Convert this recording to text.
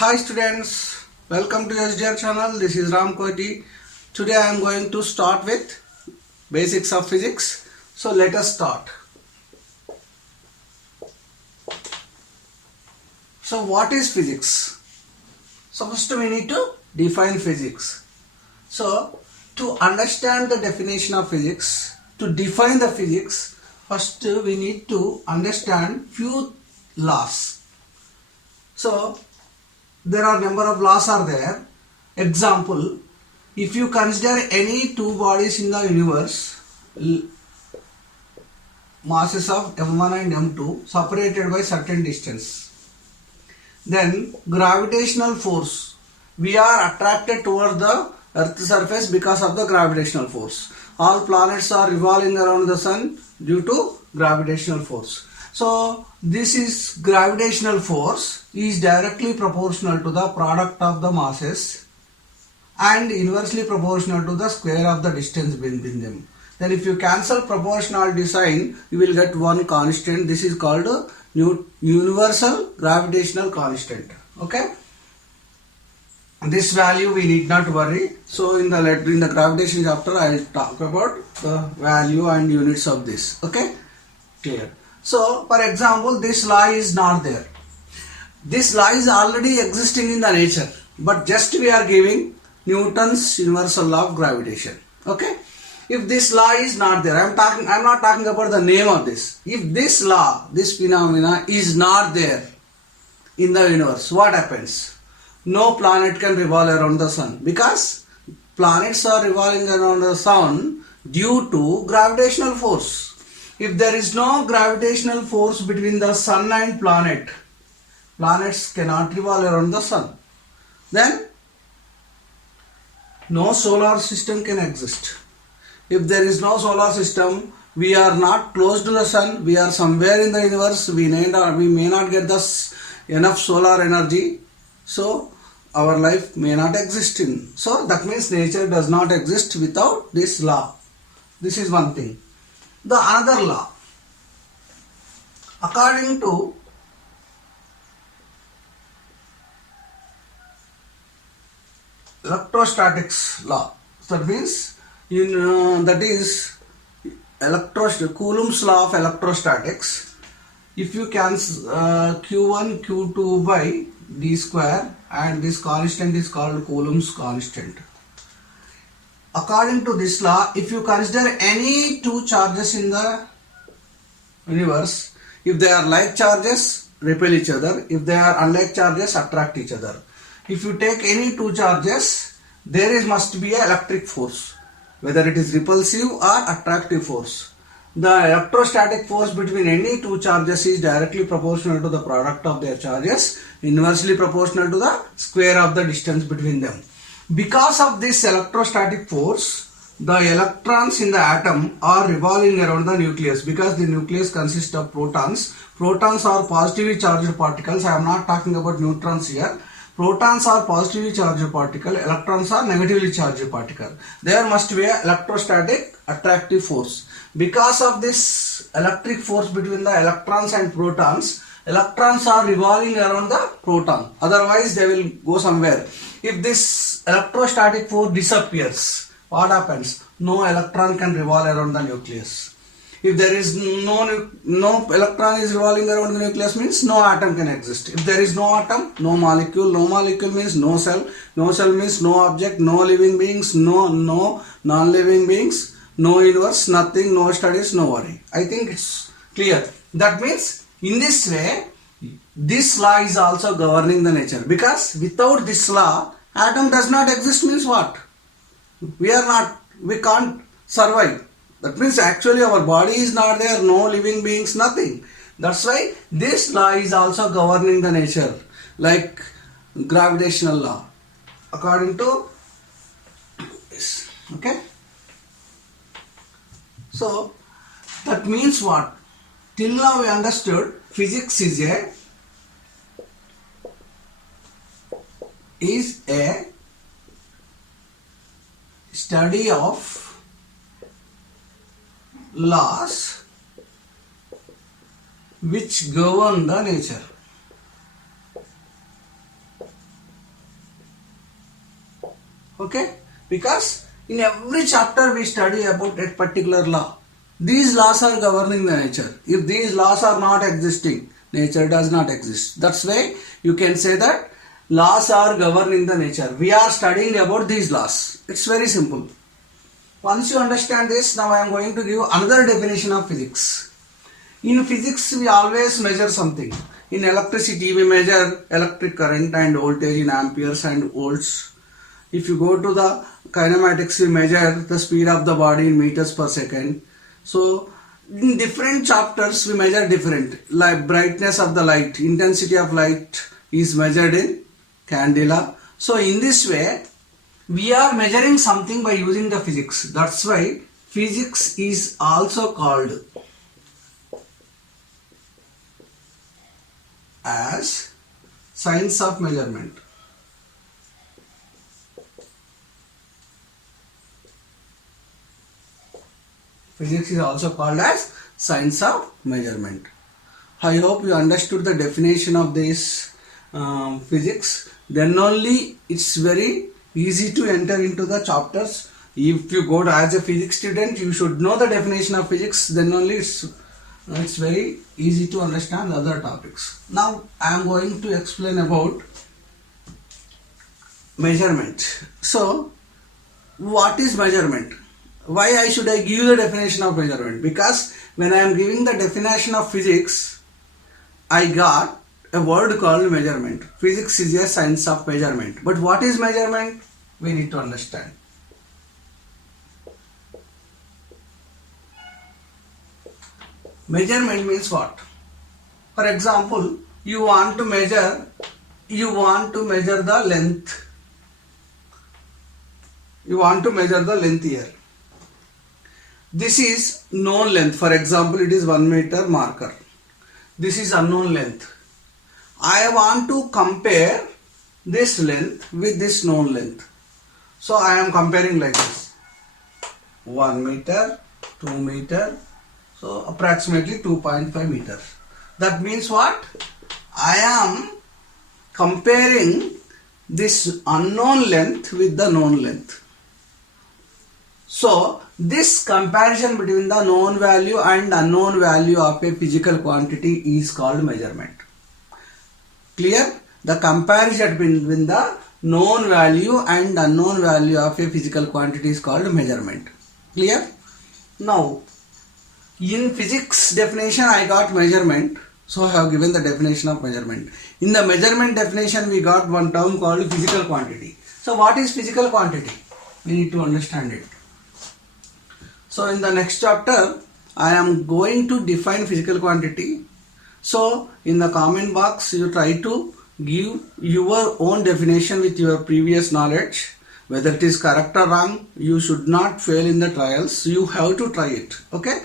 Hi students, welcome to SDR channel. This is Ram Kohli. Today I am going to start with basics of physics. So let us start. So what is physics? So first we need to define physics. So to understand the definition of physics, to define the physics, first we need to understand few laws. So there are number of laws are there. Example, if you consider any two bodies in the universe, masses of m1 and m2 separated by certain distance, then gravitational force, we are attracted towards the earth's surface because of the gravitational force. All planets are revolving around the sun due to gravitational force. So this is gravitational force is directly proportional to the product of the masses and inversely proportional to the square of the distance between them. Then if you cancel proportionality sign, you will get one constant. This is called universal gravitational constant. Okay. This value we need not worry. So in the gravitation chapter, I will talk about the value and units of this. Okay. Clear. So, for example, this law is not there. This law is already existing in the nature, but just we are giving Newton's universal law of gravitation. Okay. If this law is not there, I am not talking about the name of this. If this law, this phenomena is not there in the universe, what happens? No planet can revolve around the sun because planets are revolving around the sun due to gravitational force. If there is no gravitational force between the sun and planet, planets cannot revolve around the sun. Then no solar system can exist. If there is no solar system, we are not close to the sun, we are somewhere in the universe, we may not get enough solar energy, so our life may not exist in. So that means nature does not exist without this law. This is one thing. The another law, according to electrostatics law, that means that is Coulomb's law of electrostatics. If you cancel Q1 Q2 by d square, and this constant is called Coulomb's constant. According to this law, if you consider any two charges in the universe, if they are like charges, repel each other. If they are unlike charges, attract each other. If you take any two charges, there must be an electric force, whether it is repulsive or attractive force. The electrostatic force between any two charges is directly proportional to the product of their charges, inversely proportional to the square of the distance between them. Because of this electrostatic force, the electrons in the atom are revolving around the nucleus, because the nucleus consists of protons. Protons are positively charged particles. I am not talking about neutrons here. Protons are positively charged particle, electrons are negatively charged particle. There must be an electrostatic attractive force. Because of this electric force between the electrons and protons, electrons are revolving around the proton. Otherwise, they will go somewhere. If this electrostatic force disappears, what happens? No electron can revolve around the nucleus. If there is no electron is revolving around the nucleus, means no atom can exist. If there is no atom, no molecule. No molecule means no cell. No cell means no object, no living beings, no non-living beings, no universe, nothing, no studies, no worry. I think it's clear. That means in this way, this law is also governing the nature, because without this law, atom does not exist means what? We can't survive. That means actually our body is not there, no living beings, nothing. That's why this law is also governing the nature, like gravitational law, according to this. Okay. So that means what? Till now we understood physics is a study of laws which govern the nature. Okay, because in every chapter we study about a particular law. These laws are governing the nature. If these laws are not existing, nature does not exist. That's why you can say that laws are governing the nature. We are studying about these laws. It's very simple. Once you understand this, now I am going to give another definition of physics. In physics, we always measure something. In electricity, we measure electric current and voltage in amperes and volts. If you go to the kinematics, we measure the speed of the body in meters per second. So, in different chapters, we measure different. Like brightness of the light, intensity of light is measured in candela. So, in this way, we are measuring something by using the physics. That's why physics is also called as science of measurement. Physics is also called as science of measurement. I hope you understood the definition of this physics. Then only it's very easy to enter into the chapters. If you go to, as a physics student, you should know the definition of physics. Then only it's very easy to understand the other topics. Now I am going to explain about measurement. So, what is measurement? Why should I give the definition of measurement? Because when I am giving the definition of physics, I got a word called measurement. Physics is a science of measurement. But what is measurement? We need to understand. Measurement means what? For example, you want to measure the length. You want to measure the length here. This is known length. For example, it is 1 meter marker. This is unknown length. I want to compare this length with this known length. So I am comparing like this. 1 meter, 2 meter, so approximately 2.5 meters. That means what? I am comparing this unknown length with the known length. So this comparison between the known value and unknown value of a physical quantity is called measurement. Clear? The comparison between the known value and unknown value of a physical quantity is called measurement. Clear? Now, in physics definition I got measurement. So I have given the definition of measurement. In the measurement definition we got one term called physical quantity. So what is physical quantity? We need to understand it. So in the next chapter I am going to define physical quantity. So in the comment box you try to give your own definition with your previous knowledge. Whether it is correct or wrong, you should not fail in the trials. You have to try it. Okay.